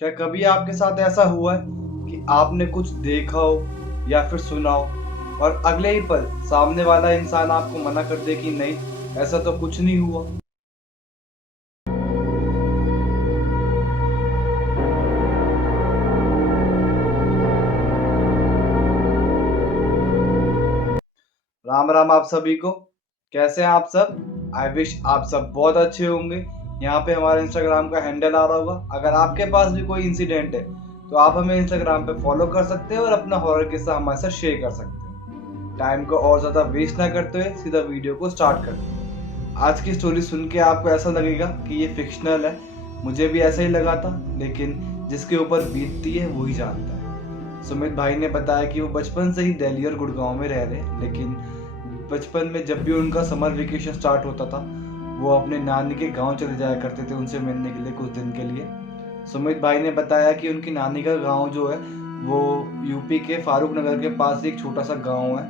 क्या कभी आपके साथ ऐसा हुआ है कि आपने कुछ देखा हो या फिर सुना हो और अगले ही पल सामने वाला इंसान आपको मना कर दे कि नहीं, ऐसा तो कुछ नहीं हुआ? राम राम आप सभी को। कैसे हैं आप सब? आई विश आप सब बहुत अच्छे होंगे। यहाँ पे हमारा इंस्टाग्राम का हैंडल आ रहा होगा। अगर आपके पास भी कोई इंसिडेंट है तो आप हमें इंस्टाग्राम पे फॉलो कर सकते हैं और अपना हॉरर किस्सा हमारे साथ शेयर कर सकते हैं। टाइम को और ज़्यादा वेस्ट ना करते हुए सीधा वीडियो को स्टार्ट करते हैं। आज की स्टोरी सुन के आपको ऐसा लगेगा कि ये फिक्शनल है। मुझे भी ऐसा ही लगा था, लेकिन जिसके ऊपर बीतती है वही जानता है। सुमित भाई ने बताया कि वो बचपन से ही दिल्ली और गुड़गांव में रह रहे, लेकिन बचपन में जब भी उनका समर वेकेशन स्टार्ट होता था वो अपने नानी के गांव चले जाया करते थे उनसे मिलने के लिए कुछ दिन के लिए। सुमित भाई ने बताया कि उनकी नानी का गांव जो है वो यूपी के फारूक नगर के पास एक छोटा सा गांव है।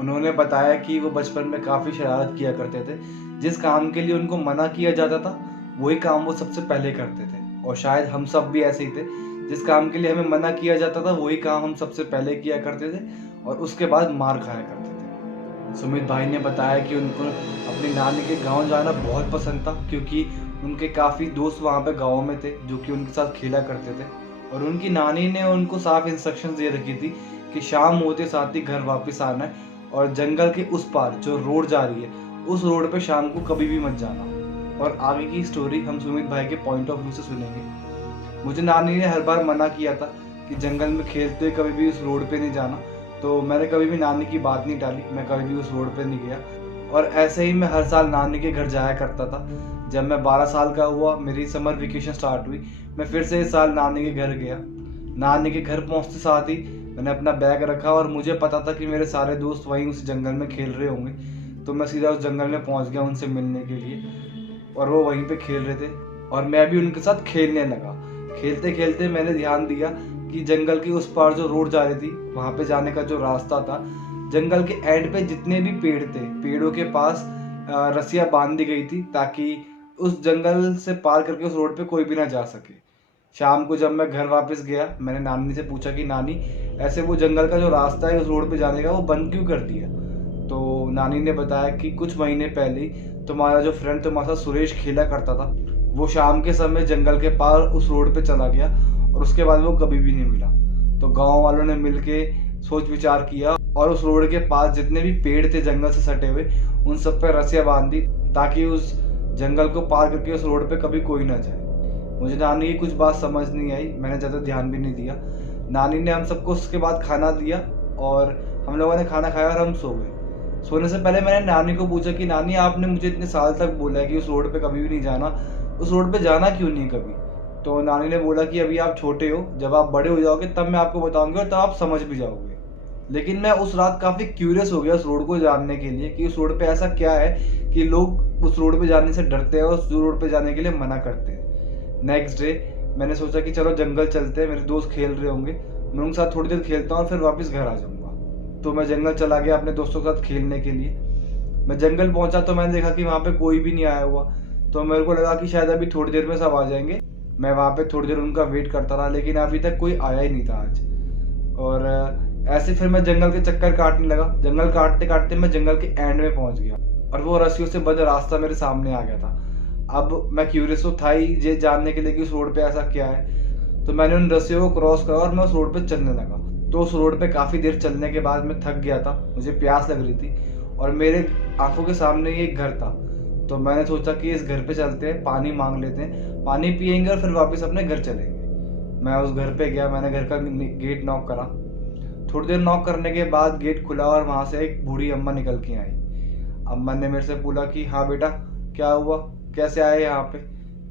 उन्होंने बताया कि वो बचपन में काफ़ी शरारत किया करते थे। जिस काम के लिए उनको मना किया जाता था वही काम वो सबसे पहले करते थे, और शायद हम सब भी ऐसे ही थे। जिस काम के लिए हमें मना किया जाता था वही काम हम सबसे पहले किया करते थे और उसके बाद मार खाया करते थे। सुमित भाई ने बताया कि उनको अपनी नानी के गांव जाना बहुत पसंद था, क्योंकि उनके काफ़ी दोस्त वहाँ पे गांव में थे जो कि उनके साथ खेला करते थे। और उनकी नानी ने उनको साफ इंस्ट्रक्शंस दे रखी थी कि शाम होते साथ ही घर वापस आना है, और जंगल के उस पार जो रोड जा रही है उस रोड पे शाम को कभी भी मत जाना। और आगे की स्टोरी हम सुमित भाई के पॉइंट ऑफ व्यू से सुनेंगे। मुझे नानी ने हर बार मना किया था कि जंगल में खेलते हुए कभी भी उस रोड पे नहीं जाना, तो मैंने कभी भी नानी की बात नहीं टाली, मैं कभी भी उस रोड पे नहीं गया। और ऐसे ही मैं हर साल नानी के घर जाया करता था। जब मैं 12 साल का हुआ, मेरी समर वेकेशन स्टार्ट हुई, मैं फिर से इस साल नानी के घर गया। नानी के घर पहुंचते साथ ही मैंने अपना बैग रखा और मुझे पता था कि मेरे सारे दोस्त वहीं उस जंगल में खेल रहे होंगे, तो मैं सीधा उस जंगल में पहुंच गया उनसे मिलने के लिए। और वो वहीं पे खेल रहे थे और मैं भी उनके साथ खेलने लगा। खेलते खेलते मैंने ध्यान दिया कि जंगल की उस पार जो रोड जा रही थी वहाँ पे जाने का जो रास्ता था, जंगल के एंड पे जितने भी पेड़ थे, पेड़ों के पास रस्सियाँ बांध दी गई थी ताकि उस जंगल से पार करके उस रोड पे कोई भी ना जा सके। शाम को जब मैं घर वापस गया, मैंने नानी से पूछा कि नानी, ऐसे वो जंगल का जो रास्ता है उस रोड पे जाने का वो बंद क्यों कर दिया? तो नानी ने बताया कि कुछ महीने पहले ही तुम्हारा जो फ्रेंड तुम्हारे साथ सुरेश खेला करता था वो शाम के समय जंगल के पार उस रोड पे चला गया और उसके बाद वो कभी भी नहीं मिला। तो गांव वालों ने मिलके सोच विचार किया और उस रोड के पास जितने भी पेड़ थे जंगल से सटे हुए उन सब पे रस्सियाँ बांध दी ताकि उस जंगल को पार करके उस रोड पे कभी कोई ना जाए। मुझे नानी की कुछ बात समझ नहीं आई, मैंने ज़्यादा ध्यान भी नहीं दिया। नानी ने हम सबको उसके बाद खाना दिया और हम लोगों ने खाना खाया और हम सो गए। सोने से पहले मैंने नानी को पूछा कि नानी, आपने मुझे इतने साल तक बोला है कि उस रोड पे कभी भी नहीं जाना, उस रोड पे जाना क्यों नहीं कभी? तो नानी ने बोला कि अभी आप छोटे हो, जब आप बड़े हो जाओगे तब मैं आपको बताऊंगी और तब आप समझ भी जाओगे। लेकिन मैं उस रात काफ़ी क्यूरियस हो गया उस रोड को जानने के लिए कि उस रोड पे ऐसा क्या है कि लोग उस रोड पे जाने से डरते हैं और उस रोड पे जाने के लिए मना करते हैं। नेक्स्ट डे मैंने सोचा कि चलो जंगल चलते हैं, मेरे दोस्त खेल रहे होंगे, मैं उनके साथ थोड़ी देर खेलता हूँ और फिर वापस घर आ जाऊँगा। तो मैं जंगल चला गया अपने दोस्तों के साथ खेलने के लिए। मैं जंगल पहुंचा तो मैंने देखा कि वहाँ पे कोई भी नहीं आया हुआ, तो मेरे को लगा कि शायद अभी थोड़ी देर में सब आ जाएंगे। मैं वहाँ पे थोड़ी देर उनका वेट करता रहा, लेकिन अभी तक कोई आया ही नहीं था आज। और ऐसे फिर मैं जंगल के चक्कर काटने लगा। जंगल काटते काटते मैं जंगल के एंड में पहुंच गया और वो रस्सियों से बंधा रास्ता मेरे सामने आ गया था। अब मैं क्यूरियस तो था ही ये जानने के लिए कि उस रोड पे ऐसा क्या है, तो मैंने उन रस्सियों को क्रॉस करा और मैं उस रोड पे चलने लगा। तो उस रोड पे काफ़ी देर चलने के बाद मैं थक गया था, मुझे प्यास लग रही थी और मेरे आंखों के सामने ही एक घर था। तो मैंने सोचा कि इस घर पे चलते हैं, पानी मांग लेते हैं, पानी पियेंगे और फिर वापस अपने घर चलेंगे। मैं उस घर पे गया, मैंने घर का गेट नॉक करा। थोड़ी देर नॉक करने के बाद गेट खुला और वहाँ से एक बूढ़ी अम्मा निकल के आई। अम्मा ने मेरे से बोला कि हाँ बेटा, क्या हुआ, कैसे आए यहाँ पे?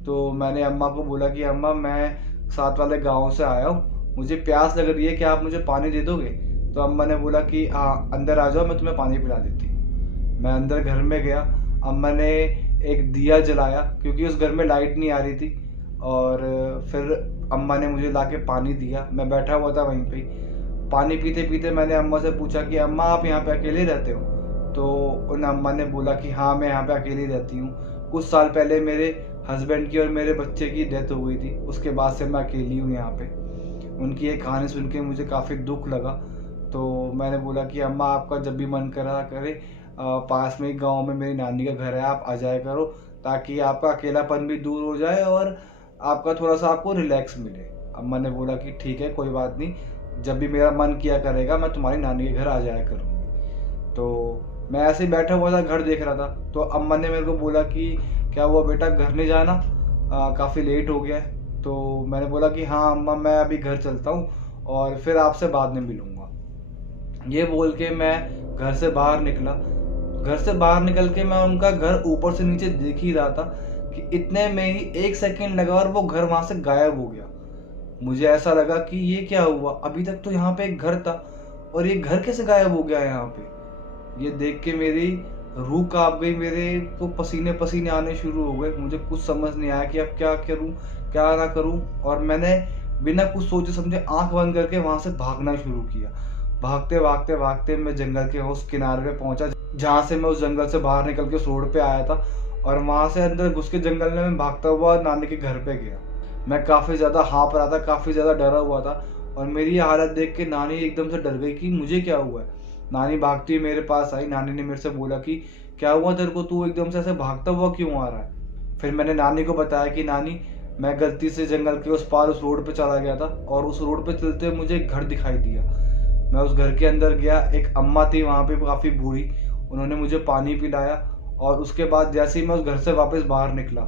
तो मैंने अम्मा को बोला कि अम्मा, मैं साथ वाले गाँव से आया हूँ, मुझे प्यास लग रही है, क्या आप मुझे पानी दे दोगे? तो अम्मा ने बोला कि हाँ अंदर आ जाओ, मैं तुम्हें पानी पिला देती हूँ। मैं अंदर घर में गया। अम्मा ने एक दिया जलाया क्योंकि उस घर में लाइट नहीं आ रही थी, और फिर अम्मा ने मुझे लाके पानी दिया। मैं बैठा हुआ था वहीं पे ही। पानी पीते पीते मैंने अम्मा से पूछा कि अम्मा, आप यहाँ पे अकेले रहते हो? तो उन अम्मा ने बोला कि हाँ मैं यहाँ पे अकेली रहती हूँ, कुछ साल पहले मेरे हस्बैंड की और मेरे बच्चे की डेथ हो गई थी। उसके बाद से मैं अकेली हूँ यहाँ पे। उनकी ये कहानी सुन के मुझे काफ़ी दुख लगा। तो मैंने बोला कि अम्मा, आपका जब भी मन करा करे, पास में ही गाँव में मेरी नानी का घर है, आप आ जाया करो, ताकि आपका अकेलापन भी दूर हो जाए और आपका थोड़ा सा आपको रिलैक्स मिले। अम्मा ने बोला कि ठीक है, कोई बात नहीं, जब भी मेरा मन किया करेगा मैं तुम्हारी नानी के घर आ जाया करूँगी। तो मैं ऐसे ही बैठा हुआ था, घर देख रहा था, तो अम्मा ने मेरे को बोला कि क्या हुआ बेटा, घर नहीं जाना, काफ़ी लेट हो गया है। तो मैंने बोला कि हाँ अम्मा, मैं अभी घर चलता हूँ और फिर आपसे बाद में मिलूँगा। ये बोल के मैं घर से बाहर निकला। घर से बाहर निकल के मैं उनका घर ऊपर से नीचे देख ही रहा था कि इतने में ही 1 सेकंड लगा और वो घर वहाँ से गायब हो गया। मुझे ऐसा लगा कि ये क्या हुआ, अभी तक तो यहाँ पे एक घर था और ये घर कैसे गायब हो गया है यहाँ पे। ये देख के मेरी रूह कांप गई, मेरे को पसीने पसीने आने शुरू हो गए। मुझे कुछ समझ नहीं आया कि अब क्या करूं, क्या ना करूं। और मैंने बिना कुछ सोचे समझे आंख बंद करके वहां से भागना शुरू किया। भागते भागते भागते मैं जंगल के उस किनारे पे पहुंचा जहां से मैं उस जंगल से बाहर निकल के उस रोड पे आया था, और वहां से अंदर घुस के जंगल में मैं भागता हुआ नानी के घर पे गया। मैं काफ़ी ज़्यादा हाँफ रहा था, काफ़ी ज़्यादा डरा हुआ था, और मेरी ये हालत देख के नानी एकदम से डर गई कि मुझे क्या हुआ है। नानी भागती हुई मेरे पास आई। नानी ने मेरे से बोला कि क्या हुआ तेरे को, तू एकदम से ऐसे भागता हुआ क्यों आ रहा है। फिर मैंने नानी को बताया कि नानी, मैं गलती से जंगल के उस पार उस रोड पे चला गया था और उस रोड पे चलते हुए मुझे एक घर दिखाई दिया। मैं उस घर के अंदर गया। एक अम्मा थी वहाँ पे, काफ़ी बूढ़ी। उन्होंने मुझे पानी पिलाया और उसके बाद जैसे ही मैं उस घर से वापस बाहर निकला,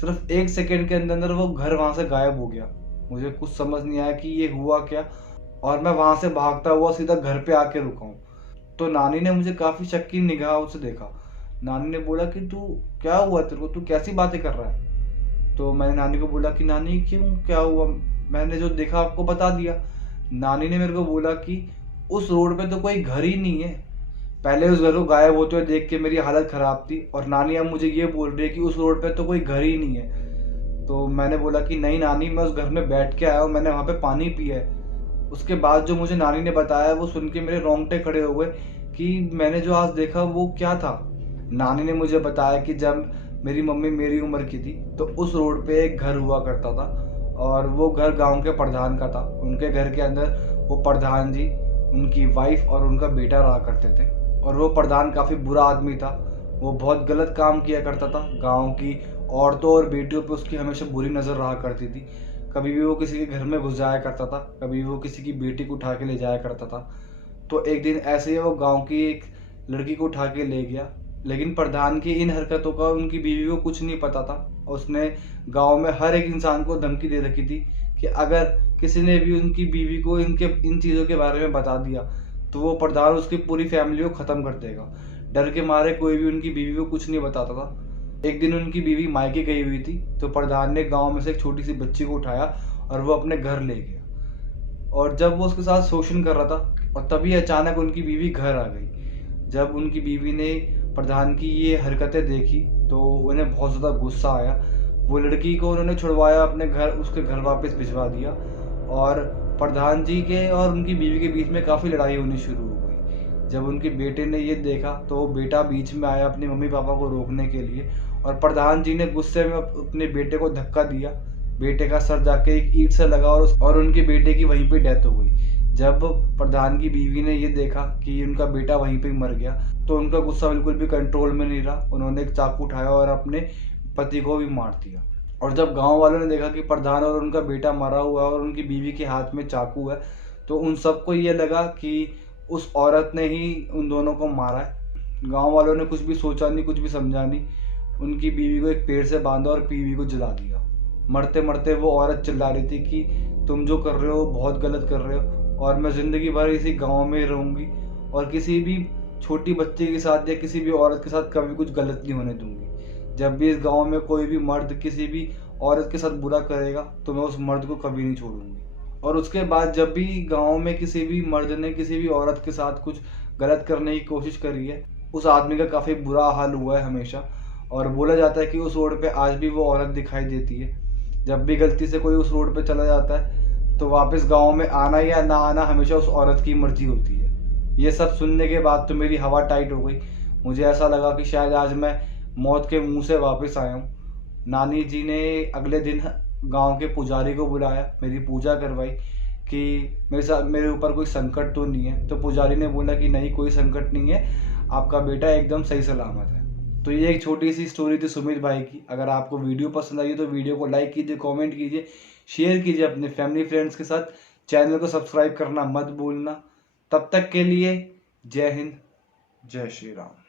सिर्फ 1 सेकंड के अंदर वो घर वहाँ से गायब हो गया। मुझे कुछ समझ नहीं आया कि ये हुआ क्या, और मैं वहाँ से भागता हुआ सीधा घर पे आके रुका हूँ। तो नानी ने मुझे काफ़ी शक की निगाहों से देखा। नानी ने बोला कि तू, क्या हुआ तेरे को, तू कैसी बातें कर रहा है। तो मैंने नानी को बोला कि नानी क्यों, क्या हुआ, मैंने जो देखा आपको बता दिया। नानी ने मेरे को बोला कि उस रोड पे तो कोई घर ही नहीं है। पहले उस घर को गायब होते हुए देख के मेरी हालत ख़राब थी, और नानी अब मुझे ये बोल रही है कि उस रोड पे तो कोई घर ही नहीं है। तो मैंने बोला कि नहीं नानी, मैं उस घर में बैठ के आया हूँ, मैंने वहाँ पे पानी पिया है। उसके बाद जो मुझे नानी ने बताया वो सुन के मेरे रोंगटे खड़े हो गए कि मैंने जो आज देखा वो क्या था। नानी ने मुझे बताया कि जब मेरी मम्मी मेरी उम्र की थी तो उस रोड पे एक घर हुआ करता था, और वो घर गांव के प्रधान का था। उनके घर के अंदर वो प्रधान जी, उनकी वाइफ और उनका बेटा रहा करते थे। और वो प्रधान काफ़ी बुरा आदमी था। वो बहुत गलत काम किया करता था। गांव की औरतों और बेटियों पे उसकी हमेशा बुरी नज़र रहा करती थी। कभी भी वो किसी के घर में घुस जाया करता था, कभी भी वो किसी की बेटी को उठा के ले जाया करता था। तो एक दिन ऐसे ही वो गांव की एक लड़की को उठा के ले गया। लेकिन प्रधान की इन हरकतों का उनकी बीवी को कुछ नहीं पता था। उसने गांव में हर एक इंसान को धमकी दे रखी थी कि अगर किसी ने भी उनकी बीवी को इन चीज़ों के बारे में बता दिया तो वो प्रधान उसकी पूरी फैमिली को ख़त्म कर देगा। डर के मारे कोई भी उनकी बीवी को कुछ नहीं बताता था। एक दिन उनकी बीवी मायके गई हुई थी, तो प्रधान ने गांव में से एक छोटी सी बच्ची को उठाया और वो अपने घर ले गया। और जब वो उसके साथ शोषण कर रहा था, और तभी अचानक उनकी बीवी घर आ गई। जब उनकी बीवी ने प्रधान की ये हरकतें देखी तो उन्हें बहुत ज़्यादा गुस्सा आया। वो लड़की को उन्होंने छुड़वाया, अपने घर, उसके घर वापस भिजवा दिया। और प्रधान जी के और उनकी बीवी के बीच में काफ़ी लड़ाई होनी शुरू हो गई। जब उनके बेटे ने ये देखा तो वो बेटा बीच में आया अपने मम्मी पापा को रोकने के लिए, और प्रधान जी ने गुस्से में अपने बेटे को धक्का दिया। बेटे का सर जाके एक ईंट से लगा और उनके बेटे की वहीं पे डेथ हो गई। जब प्रधान की बीवी ने ये देखा कि उनका बेटा वहीं पे मर गया तो उनका गुस्सा बिल्कुल भी कंट्रोल में नहीं रहा। उन्होंने एक चाकू उठाया और अपने पति को भी मार दिया। और जब गांव वालों ने देखा कि प्रधान और उनका बेटा मरा हुआ है और उनकी बीवी के हाथ में चाकू है, तो उन सबको ये लगा कि उस औरत ने ही उन दोनों को मारा है। गांव वालों ने कुछ भी सोचा नहीं, कुछ भी समझा नहीं। उनकी बीवी को एक पेड़ से बांधा और बीवी को जला दिया। मरते मरते वो औरत चिल्ला रही थी कि तुम जो कर रहे हो बहुत गलत कर रहे हो, और मैं ज़िंदगी भर इसी गांव में रहूँगी और किसी भी छोटी बच्चे के साथ या किसी भी औरत के साथ कभी कुछ गलत नहीं होने दूंगी। जब भी इस गांव में कोई भी मर्द किसी भी औरत के साथ बुरा करेगा तो मैं उस मर्द को कभी नहीं छोड़ूंगी। और उसके बाद जब भी गांव में किसी भी मर्द ने किसी भी औरत के साथ कुछ गलत करने की कोशिश करी है, उस आदमी का काफ़ी बुरा हाल हुआ है हमेशा। और बोला जाता है कि उस रोड पे आज भी वो औरत दिखाई देती है। जब भी गलती से कोई उस रोड पे चला जाता है तो वापस गांव में आना या ना आना हमेशा उस औरत की मर्जी होती है। ये सब सुनने के बाद तो मेरी हवा टाइट हो गई। मुझे ऐसा लगा कि शायद आज मैं मौत के मुंह से वापस आया हूँ। नानी जी ने अगले दिन गांव के पुजारी को बुलाया, मेरी पूजा करवाई कि मेरे ऊपर कोई संकट तो नहीं है। तो पुजारी ने बोला कि नहीं, कोई संकट नहीं है, आपका बेटा एकदम सही सलामत है। तो ये एक छोटी सी स्टोरी थी सुमित भाई की। अगर आपको वीडियो पसंद आई तो वीडियो को लाइक कीजिए, कमेंट कीजिए, शेयर कीजिए अपने फैमिली फ्रेंड्स के साथ। चैनल को सब्सक्राइब करना मत भूलना। तब तक के लिए जय हिंद, जय श्री राम।